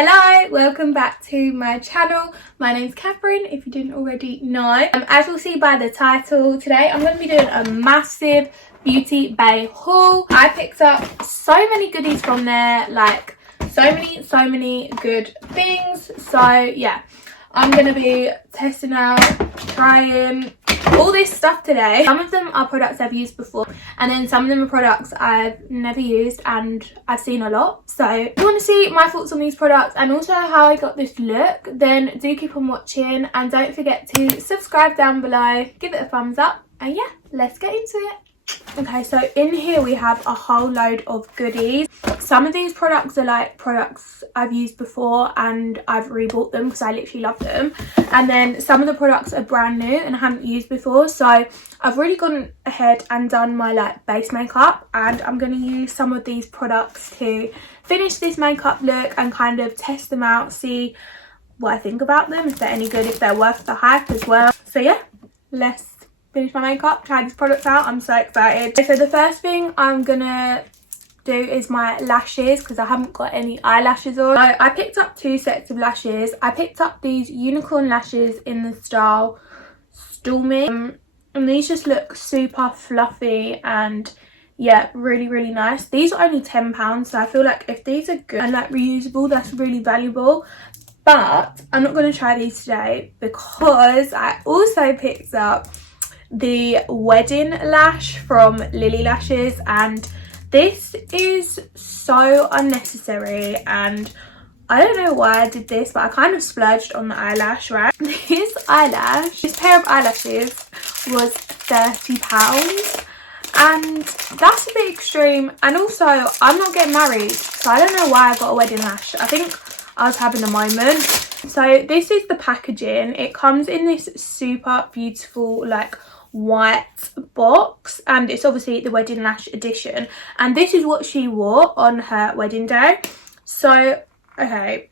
Hello, welcome back to my channel. My name's Catherine, if you didn't already know. As you'll see by the title, today I'm going to be doing a massive Beauty Bay haul. I picked up so many goodies from there, like so many good things. So yeah, I'm going to be testing out, trying all this stuff today. Some of them are products I've used before, and then some of them are products I've never used and I've seen a lot. So if you want to see my thoughts on these products and also how I got this look, then do keep on watching and don't forget to subscribe down below, give it a thumbs up, and yeah, let's get into it. Okay, so in here we have a whole load of goodies. Some of these products are like products I've used before and I've rebought them because I literally love them. And then some of the products are brand new and I haven't used before. So I've really gone ahead and done my like base makeup, and I'm going to use some of these products to finish this makeup look and kind of test them out, see what I think about them, if they're any good, if they're worth the hype as well. So yeah, let's finish my makeup, try these products out. I'm so excited. So the first thing I'm gonna do is my lashes, because I haven't got any eyelashes on. So I picked up two sets of lashes. I picked up these unicorn lashes in the style Stormy, and these just look super fluffy and yeah, really nice. These are only £10, so I feel like if these are good and like reusable, that's really valuable. But I'm not going to try these today because I also picked up the wedding lash from Lilly Lashes, and this is so unnecessary, and I don't know why I did this, but I kind of splurged on the eyelash, right? This pair of eyelashes was £30, and that's a bit extreme. And also I'm not getting married, so I don't know why I got a wedding lash. I think I was having a moment. So this is the packaging. It comes in this super beautiful like white box, and it's obviously the wedding lash edition, and this is what she wore on her wedding day. So okay,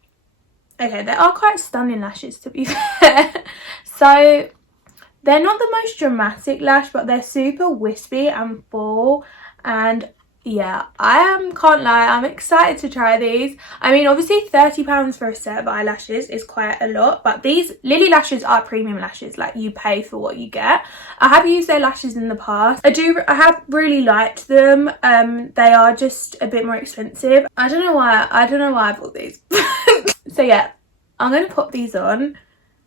they are quite stunning lashes, to be fair. So they're not the most dramatic lash, but they're super wispy and full, and yeah, can't lie, I'm excited to try these. I mean, obviously £30 for a set of eyelashes is quite a lot, but these Lilly Lashes are premium lashes, like you pay for what you get. I have used their lashes in the past. I have really liked them. They are just a bit more expensive. I don't know why I bought these. So yeah, I'm gonna pop these on.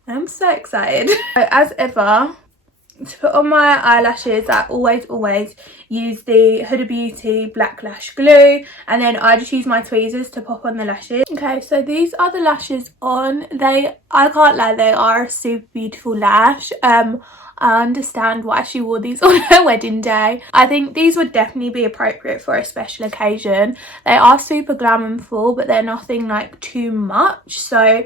I'm so excited. So, as ever, to put on my eyelashes, I always use the Huda Beauty Black Lash Glue, and then I just use my tweezers to pop on the lashes. Okay, so these are the lashes on. I can't lie, they are a super beautiful lash. I understand why she wore these on her wedding day. I think these would definitely be appropriate for a special occasion. They are super glam and full, but they're nothing like too much. So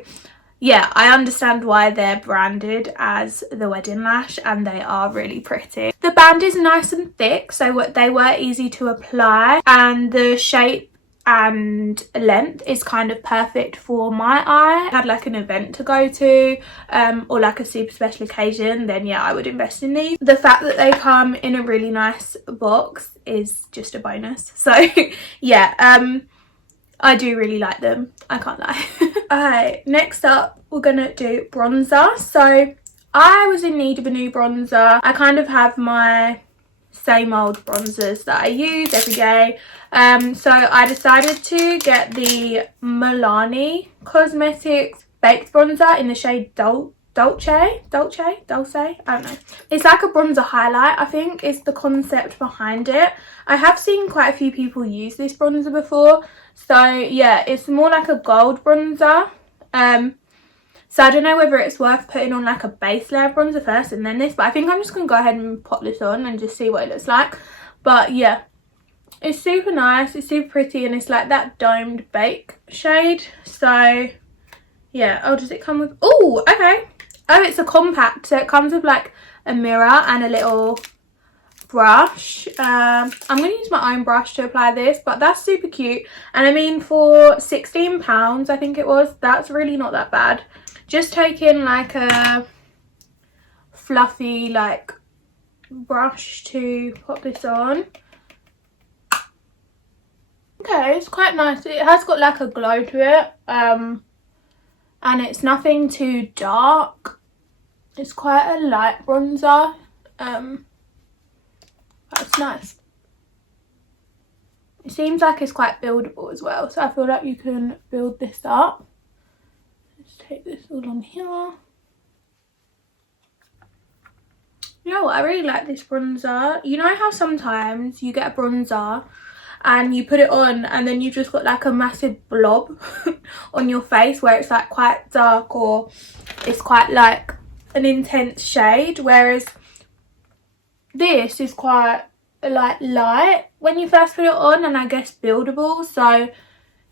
yeah, I understand why they're branded as the wedding lash, and they are really pretty. The band is nice and thick, so they were easy to apply, and the shape and length is kind of perfect for my eye. If I had like an event to go to or like a super special occasion, then yeah, I would invest in these. The fact that they come in a really nice box is just a bonus. So yeah, I do really like them, I can't lie. Alright, next up we're gonna do bronzer. So I was in need of a new bronzer. I kind of have my same old bronzers that I use every day. So I decided to get the Milani Cosmetics Baked Bronzer in the shade Dolce, I don't know. It's like a bronzer highlight, I think is the concept behind it. I have seen quite a few people use this bronzer before, so yeah, it's more like a gold bronzer. So I don't know whether it's worth putting on like a base layer of bronzer first and then this, but I think I'm just gonna go ahead and pop this on and just see what it looks like. But yeah, it's super nice, it's super pretty, and it's like that domed bake shade. So yeah. Oh, does it come with, oh okay, oh, it's a compact, so it comes with like a mirror and a little brush. I'm going to use my own brush to apply this, but that's super cute. And I mean, for £16 I think it was, that's really not that bad. Just taking like a fluffy like brush to pop this on. Okay, it's quite nice. It has got like a glow to it, and it's nothing too dark. It's quite a light bronzer, that's nice. It seems like it's quite buildable as well, so I feel like you can build this up. Let's take this all on here. You know what, I really like this bronzer. You know how sometimes you get a bronzer and you put it on and then you've just got like a massive blob on your face where it's like quite dark or it's quite like an intense shade, whereas this is quite like light when you first put it on and I guess buildable. So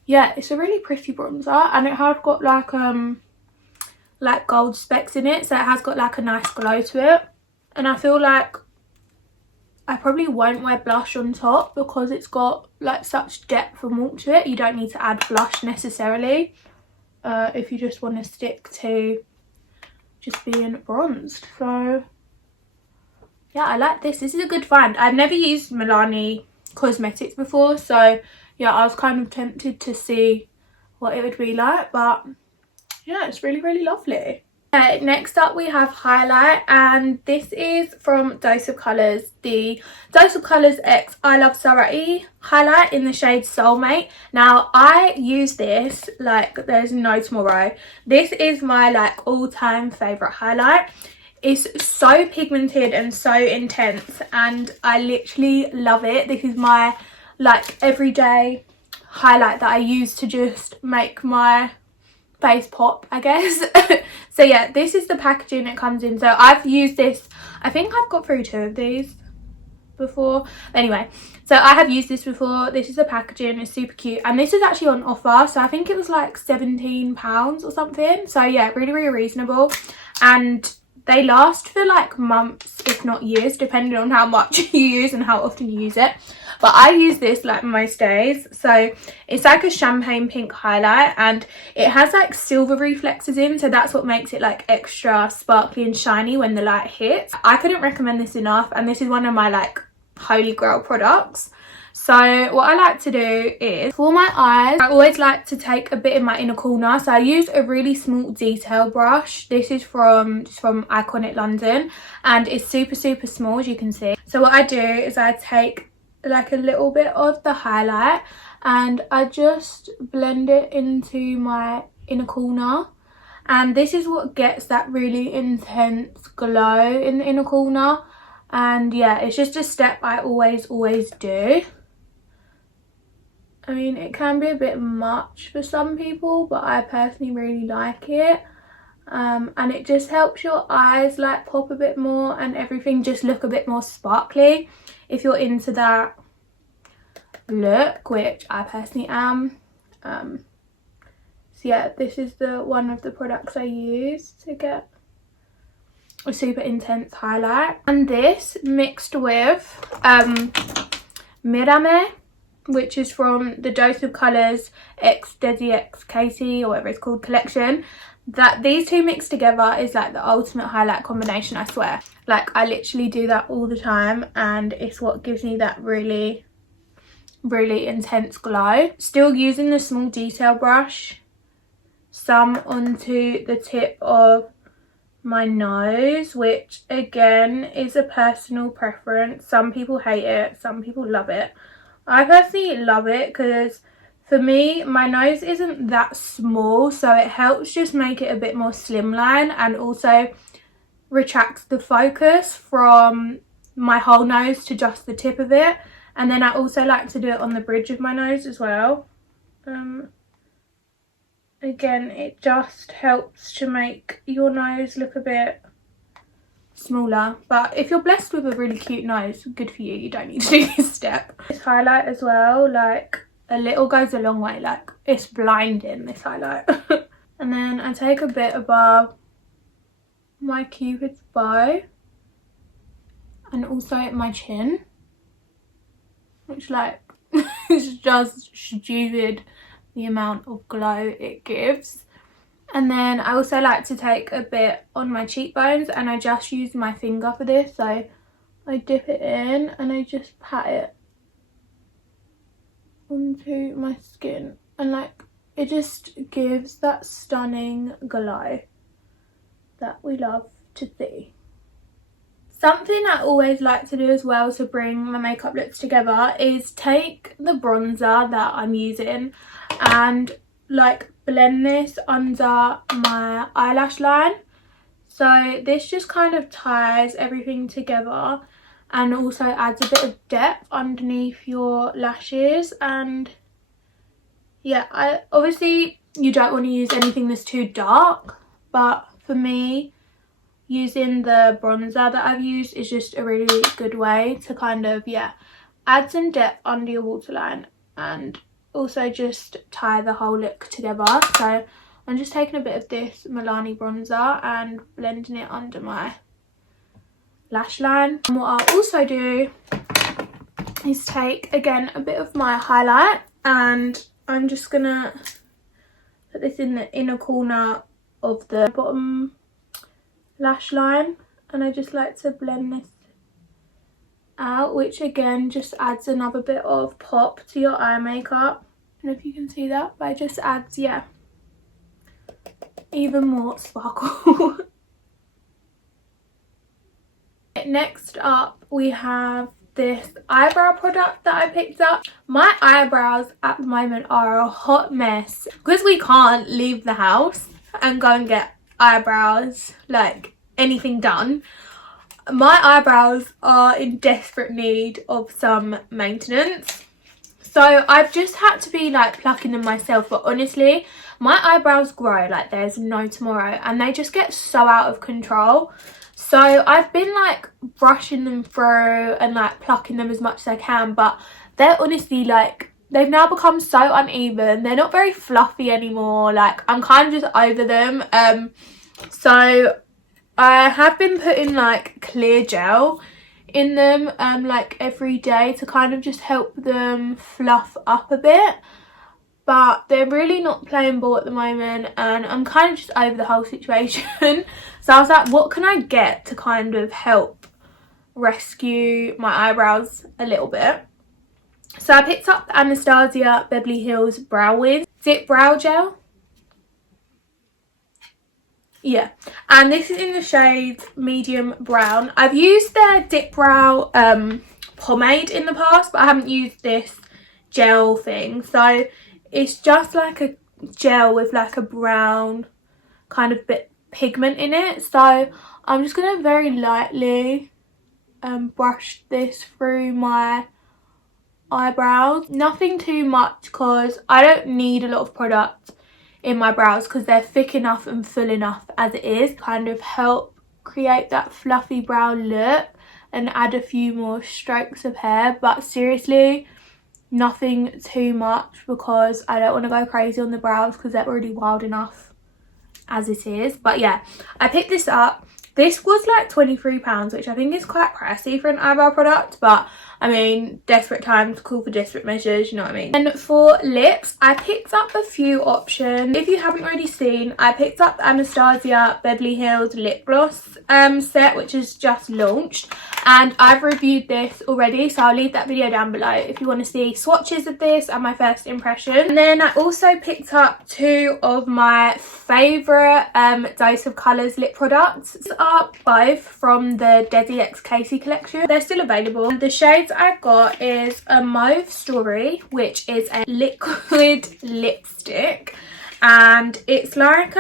yeah, it's a really pretty bronzer and it has got like gold specks in it, so it has got like a nice glow to it. And I feel like I probably won't wear blush on top because it's got like such depth and warmth to it. You don't need to add blush necessarily if you just want to stick to just being bronzed. So yeah, I like this. This is a good find. I've never used Milani cosmetics before, so yeah, I was kind of tempted to see what it would be like, but yeah, it's really, really lovely. Okay, next up we have highlight, and this is from Dose of Colours, the Dose of Colours X iluvsarahii highlight in the shade Soulmate. Now I use this like there's no tomorrow. This is my like all-time favourite highlight. It's so pigmented and so intense and I literally love it. This is my like everyday highlight that I use to just make my face pop, I guess. So yeah, this is the packaging it comes in. So I've used this, I think I've got through 2 of these before. Anyway, so I have used this before. This is the packaging. It's super cute and this is actually on offer, so I think it was like £17 or something. So yeah, really, really reasonable, and they last for like months if not years depending on how much you use and how often you use it. But I use this like most days. So it's like a champagne pink highlight and it has like silver reflexes in, so that's what makes it like extra sparkly and shiny when the light hits. I couldn't recommend this enough, and this is one of my like holy grail products. So what I like to do is for my eyes, I always like to take a bit in my inner corner. So I use a really small detail brush. This is from Iconic London and it's super, super small, as you can see. So what I do is I take like a little bit of the highlight and I just blend it into my inner corner, and this is what gets that really intense glow in the inner corner. And yeah, it's just a step I always do. I mean, it can be a bit much for some people, but I personally really like it. And it just helps your eyes like pop a bit more and everything just look a bit more sparkly if you're into that look, which I personally am. So yeah, this is one of the products I use to get a super intense highlight. And this mixed with Mirame, which is from the Dose of Colours X desixkaty or whatever it's called collection. That these two mixed together is like the ultimate highlight combination, I swear. Like I literally do that all the time and it's what gives me that really, really intense glow. Still using the small detail brush, some onto the tip of my nose, which again is a personal preference. Some people hate it, some people love it. I personally love it because for me, my nose isn't that small, so it helps just make it a bit more slimline and also retracts the focus from my whole nose to just the tip of it. And then I also like to do it on the bridge of my nose as well. Again, it just helps to make your nose look a bit smaller, but if you're blessed with a really cute nose, good for you, you don't need to do this step. This highlight as well, like a little goes a long way, like it's blinding, this highlight. And then I take a bit above my cupid's bow and also my chin, which like is just stupid the amount of glow it gives. And then I also like to take a bit on my cheekbones, and I just use my finger for this. So I dip it in and I just pat it onto my skin, and like it just gives that stunning glow that we love to see. Something I always like to do as well to bring my makeup looks together is take the bronzer that I'm using and like blend this under my eyelash line. So this just kind of ties everything together and also adds a bit of depth underneath your lashes. And yeah, obviously you don't want to use anything that's too dark, but for me, using the bronzer that I've used is just a really good way to kind of, yeah, add some depth under your waterline and also just tie the whole look together. So I'm just taking a bit of this Milani bronzer and blending it under my lash line. And what I'll also do is take, again, a bit of my highlight, and I'm just gonna put this in the inner corner of the bottom lash line, and I just like to blend this out, which again just adds another bit of pop to your eye makeup. I don't know if you can see that, but it just adds, yeah, even more sparkle. Next up we have this eyebrow product that I picked up. My eyebrows at the moment are a hot mess because we can't leave the house and go and get eyebrows, like anything done. My eyebrows are in desperate need of some maintenance, so I've just had to be like plucking them myself. But honestly, my eyebrows grow like there's no tomorrow and they just get so out of control. So I've been like brushing them through and like plucking them as much as I can, but they're honestly like, they've now become so uneven. They're not very fluffy anymore. Like I'm kind of just over them. So I have been putting like clear gel in them like every day to kind of just help them fluff up a bit, but they're really not playing ball at the moment and I'm kind of just over the whole situation. So I was like, what can I get to kind of help rescue my eyebrows a little bit? So I picked up the Anastasia Beverly Hills Brow Wiz DipBrow Gel. Yeah, and this is in the shade medium brown. I've used their DipBrow pomade in the past, but I haven't used this gel thing. So it's just like a gel with like a brown kind of bit pigment in it. So I'm just going to very lightly brush this through my eyebrows. Nothing too much because I don't need a lot of product in my brows because they're thick enough and full enough as it is. Kind of help create that fluffy brow look and add a few more strokes of hair, but seriously nothing too much because I don't want to go crazy on the brows because they're already wild enough as it is. But yeah, I picked this up. This was like £23, which I think is quite pricey for an eyebrow product, but I mean, desperate times call for desperate measures, you know what I mean? And for lips, I picked up a few options. If you haven't already seen, I picked up the Anastasia Beverly Hills Lip Gloss set, which is just launched. And I've reviewed this already, so I'll leave that video down below if you want to see swatches of this and my first impression. And then I also picked up two of my favourite Dose of Colours lip products. These are both from the desixkaty collection. They're still available. And the shades I got is a mauve strawberry, which is a liquid lipstick, and it's like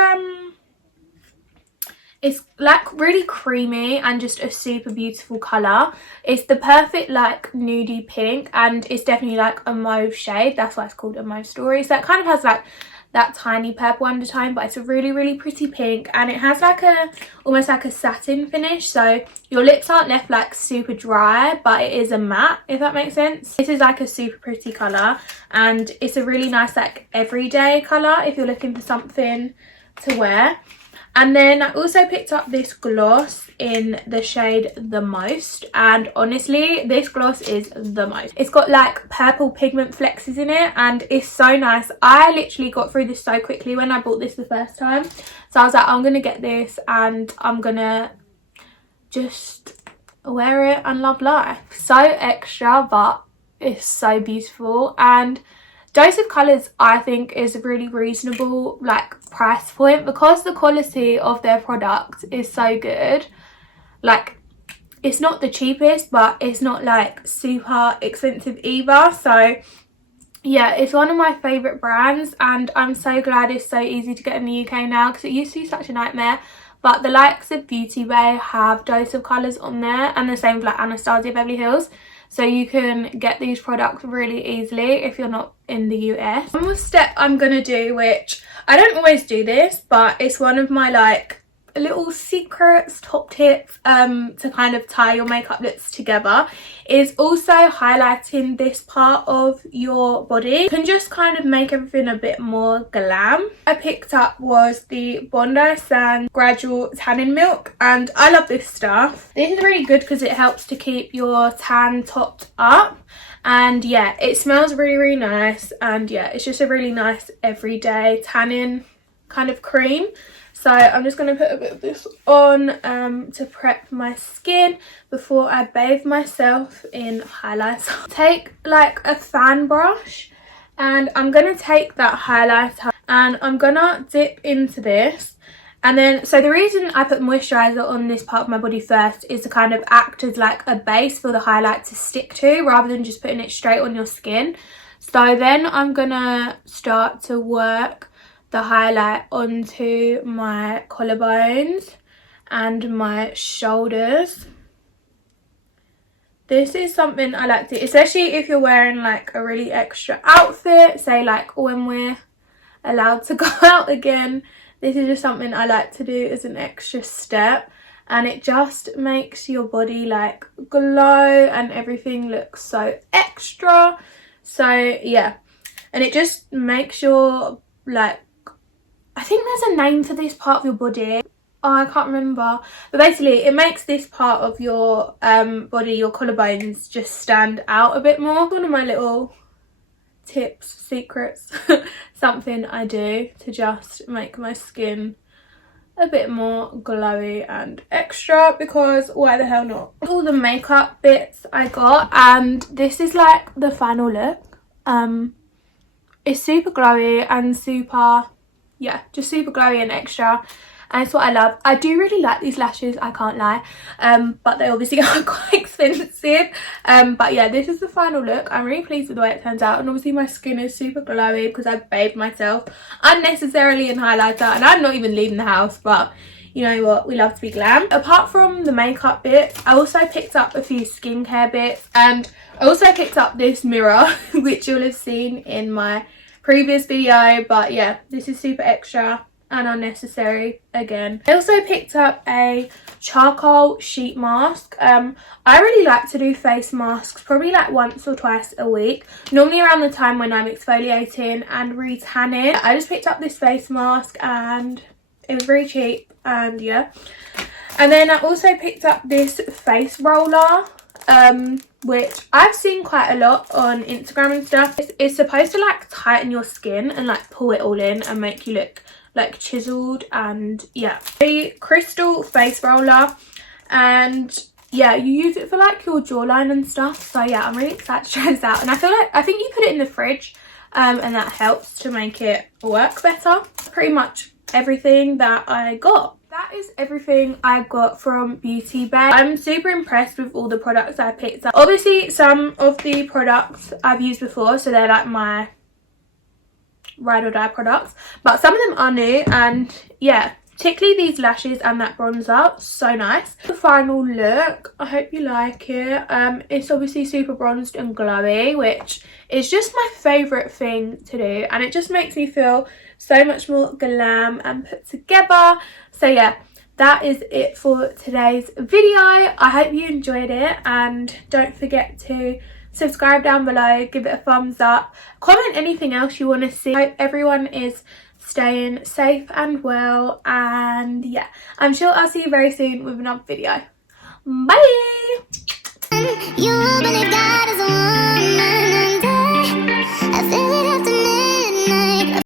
really creamy and just a super beautiful colour. It's the perfect like nudie pink, and it's definitely like a mauve shade. That's why it's called a mauve strawberry. So it kind of has like that tiny purple undertone, but it's a really pretty pink, and it has like a almost like a satin finish, so your lips aren't left like super dry, but it is a matte, if that makes sense. This is like a super pretty colour, and it's a really nice like everyday colour if you're looking for something to wear. And then I also picked up this gloss in the shade The Most, and honestly this gloss is the most. It's got like purple pigment flexes in it and it's so nice. I literally got through this so quickly when I bought this the first time, so I was like, I'm gonna get this and I'm gonna just wear it and love life. So extra, but it's so beautiful. And Dose of Colours I think is a really reasonable like price point, because the quality of their product is so good. Like, it's not the cheapest, but it's not like super expensive either. So yeah, it's one of my favourite brands, and I'm so glad it's so easy to get in the UK now, because it used to be such a nightmare. But the likes of Beauty Bay have Dose of Colours on there, and the same with like Anastasia Beverly Hills. So you can get these products really easily if you're not in the US. One more step I'm going to do, which I don't always do this, but it's one of my like little secrets, top tips to kind of tie your makeup looks together, is also highlighting this part of your body. You can just kind of make everything a bit more glam. I picked up was the Bondi Sand Gradual Tanning Milk, and I love this stuff. This is really good because it helps to keep your tan topped up, and yeah, it smells really, really nice, and yeah, it's just a really nice everyday tanning kind of cream. So I'm just going to put a bit of this on to prep my skin before I bathe myself in highlighter. Take like a fan brush, and I'm going to take that highlighter and I'm going to dip into this. And then, so the reason I put moisturiser on this part of my body first is to kind of act as like a base for the highlight to stick to, rather than just putting it straight on your skin. So then I'm going to start to work the highlight onto my collarbones and my shoulders. This is something I like to do, especially if you're wearing like a really extra outfit, say like when we're allowed to go out again. This is just something I like to do as an extra step, and it just makes your body like glow and everything looks so extra. So yeah, and it just makes your like, I think there's a name for this part of your body. Oh, I can't remember. But basically, it makes this part of your body, your collarbones, just stand out a bit more. One of my little tips, secrets, something I do to just make my skin a bit more glowy and extra, because why the hell not? All the makeup bits I got, and this is like the final look. It's super glowy and super, yeah, just super glowy and extra, and it's what I love. I do really like these lashes, I can't lie, but they obviously are quite expensive. But yeah, this is the final look. I'm really pleased with the way it turns out, and obviously my skin is super glowy because I've bathed myself unnecessarily in highlighter, and I'm not even leaving the house, but you know what, we love to be glam. Apart from the makeup bits, I also picked up a few skincare bits, and I also picked up this mirror which you'll have seen in my previous video. But yeah, this is super extra and unnecessary again. I also picked up a charcoal sheet mask. I really like to do face masks probably like once or twice a week, normally around the time when I'm exfoliating and re-tanning. I just picked up this face mask and it was very cheap, and yeah. And then I also picked up this face roller, which I've seen quite a lot on Instagram and stuff. It's supposed to like tighten your skin and like pull it all in and make you look like chiseled, and yeah. A crystal face roller, and yeah, you use it for like your jawline and stuff. So yeah, I'm really excited to try this out, and I think you put it in the fridge and that helps to make it work better. Pretty much everything that I got. That is everything I got from Beauty Bay. I'm super impressed with all the products I picked up. Obviously some of the products I've used before, so they're like my ride or die products, but some of them are new, and yeah, particularly these lashes and that bronzer, so nice. The final look, I hope you like it. It's obviously super bronzed and glowy, which is just my favourite thing to do, and it just makes me feel so much more glam and put together. So yeah, that is it for today's video. I hope you enjoyed it, and don't forget to subscribe down below, give it a thumbs up, comment anything else you want to see. I hope everyone is staying safe and well, and yeah, I'm sure I'll see you very soon with another video. Bye.